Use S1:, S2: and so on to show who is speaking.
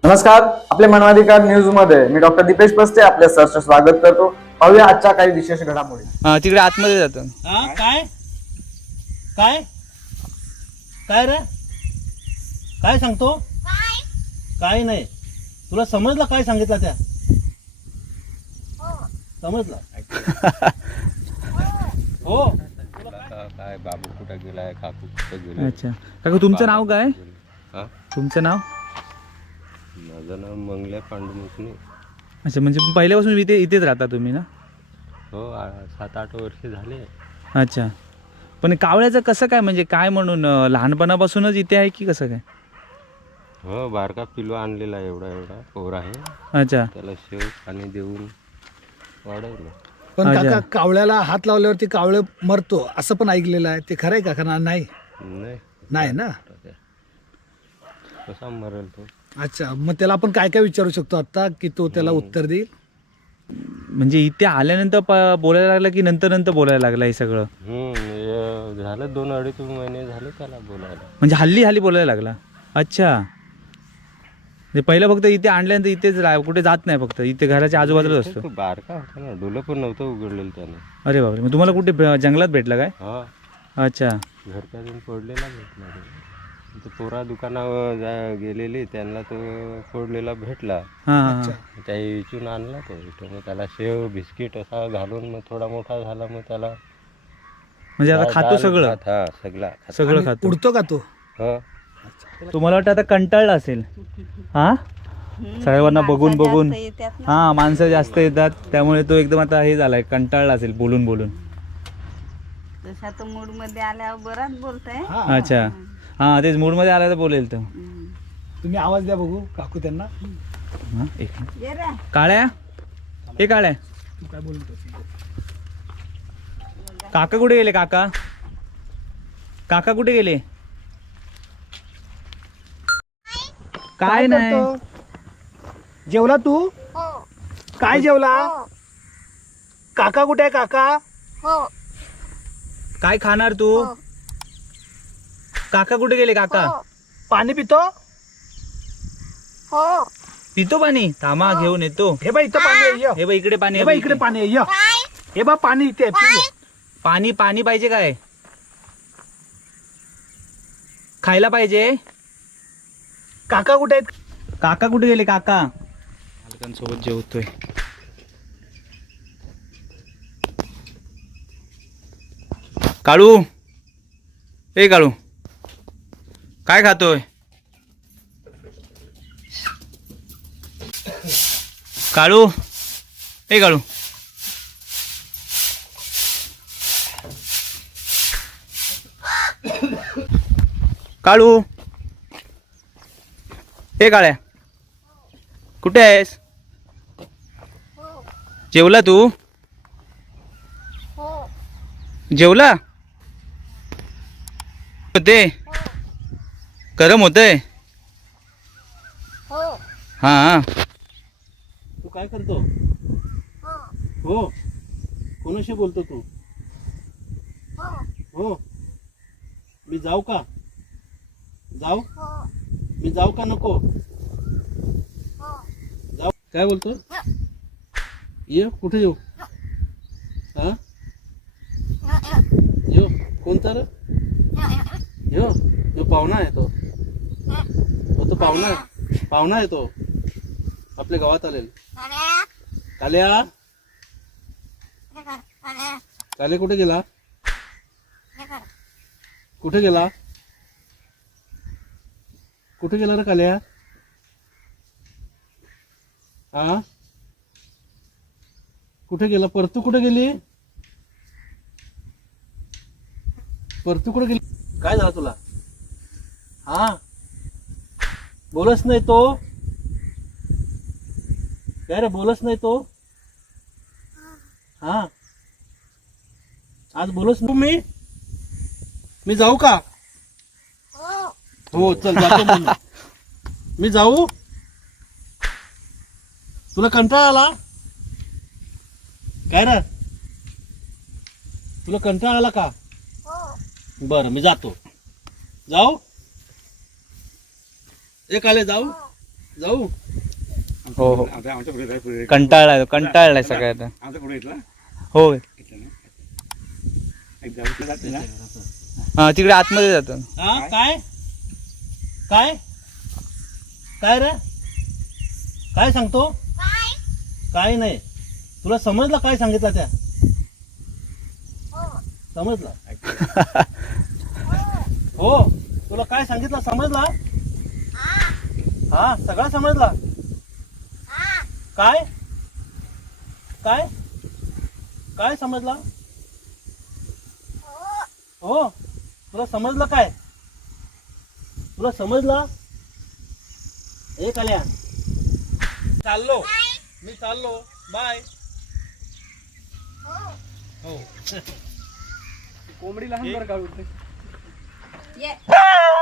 S1: नमस्कार, आपले मानवाधिकार न्यूज मध्ये मी डॉक्टर दीपेश पस्ते आपल्या सहर्ष स्वागत करतो। पाहूया आजच्या काही विशेष घडामोडी।
S2: तिकडे आतमध्ये जातो।
S3: काय काय काय रे काय सांगतो? काय नाही तुला समजलं काय सांगितलं त्या? समजलं? हो
S4: काय बाबू कुठे गेलाय, काकू कुठे गेलाय?
S2: अच्छा काका, तुमचं नाव काय?
S4: हा,
S2: तुमचं नाव?
S4: माझं नाव मंगल्या पांडुमुखने.
S2: अच्छा, म्हणजे पहिल्यापासून इथेच राहता तुम्ही ना?
S4: हो, 7-8 वर्ष झाले.
S2: अच्छा, पण कावळ्याचं कसं काय, म्हणजे काय म्हणून लहानपणापासूनच इथे आहे की कसं काय?
S4: हो, बारका पिलू आणलेला एवढा पोर आहे.
S2: अच्छा,
S4: त्याला शेव पाणी देऊन वाढवलं.
S5: पण
S2: अच्छा.
S5: काका, कावळ्याला हात लावल्यावरती कावळे मरतो असं पण ऐकलेलं आहे, ते खरं आहे का? नाही नाही ना.
S4: कसा मरेल तो?
S5: अच्छा, मग त्याला आपण काय काय विचारू शकतो आता की तो त्याला उत्तर देईल?
S2: म्हणजे इथे आल्यानंतर बोलायला लागला की नंतर बोलायला लागला हे सगळं?
S4: हे झालं 2-2.5 महिने झाले त्याला बोलायला.
S2: म्हणजे हल्ली बोलायला लागला? अच्छा, म्हणजे पहिलं फक्त इथे आणल्यानंतर इथेच कुठे जात नाही, फक्त इथे घराच्या आजूबाजूलाच असतो?
S4: तो बारका होता ना, डोलं पण नव्हतं उघडलेलं त्याने.
S2: अरे बापरे, मग तुम्हाला कुठे जंगलात भेटला काय?
S4: हा,
S2: अच्छा,
S4: घरच्या दिन फोडलेला भेटला. तो पोरा दुकानावर गेलेली, त्यांना तो फोडलेला भेटला.
S2: हां हां.
S4: त्या इचून आणला तो इथं. मग त्याला शेव बिस्किट असा घालून मग थोडा मोठा झाला. मग त्याला
S2: म्हणजे आता खातो सगळं?
S4: हा, सगळा
S2: सगळं
S5: आणि
S2: खातो?
S5: उडतो का तो?
S4: हो.
S2: तुम्हाला वाटतं आता कंटाळला असेल? हा, सर्वांना बघून हा, माणसं जास्त येतात त्यामुळे तो एकदम आता हे झालाय, कंटाळला असेल बोलून.
S6: जसा तो मूड मध्ये आल्यावर बराच बोलतोय.
S5: हा.
S2: अच्छा, हा, तेच मूड मध्ये आला तर बोलेल तो.
S5: तुम्ही आवाज द्या बघू काकू त्यांना.
S2: हा, एक मिनिट.
S6: ये रे.
S2: काळ्या, हे काळ्या,
S5: तू काय बोलतो?
S2: काका कुठे गेले? काका कुठे गेले? काय नाही.
S5: करतो? जेवला तू? काय जेवला? काका कुठे आहे? काका
S2: काय खाणार तू? काका कुठे गेले? काका
S5: पाणी पितो?
S2: पितो पाणी? थांबा, घेऊन येतो.
S5: हे बा इथं पाणी आहे, ये.
S2: हे बघ इकडे पाणी
S5: हे
S2: आहे,
S5: बा
S2: बघ
S5: इकडे
S2: इथे.
S5: पाणी आहे, ये. हे बा पाणी इथे आहे, पी ये.
S2: पाणी पाहिजे काय? खायला पाहिजे?
S5: काका कुठे आहेत?
S2: काका कुठे गेले? काका मालकांसोबत जेवतोय. काळू, ए काळू, काय खातोय? काळू, ए काळू, काळू, ए काळ्या, कुठे आहेस? जेवला तू? जेवला? होते गरम होतंय? हा.
S3: तू काय करतो? हो, कोणाशी बोलतो तू? हो, मी जाऊ का? मी जाऊ का नको? जाऊ. काय बोलतो? ये, कुठे येऊ? हा, यो कोणता रे? यो पाहुणा आहे तो. तो पाहुणा आहे तो, आपल्या गावात आलेला. काल्या, काले कुठे गेला? कुठे गेला रे काल्या? हा, कुठे गेला? परतू कुठे गेली? काय झालं तुला? हा, बोलच नाही तो? काय रे, बोलच नाही तो? हा, आज बोलच नाही. मी जाऊ का? हो, चल जातो मग. मी जाऊ? तुला कंटाळा आला काय रे? तुला कंटाळा आला का? बरं, मी जातो. जाऊ? एक आले जाऊ? जाऊ
S2: हो हो कंटाळलाय सगळ्यात हो हा तिकडे आतमध्ये जातो.
S3: हा काय काय काय रे काय सांगतो काय नाही तुला समजलं काय सांगितलं त्या समजलं हो तुला काय सांगितलं समजला हा सगळं समजला काय काय काय समजला हो तुला समजलं काय तुला समजलं एक आल्या चाललो मी चाललो बाय हो कोंबडी लहान बरं का
S6: ये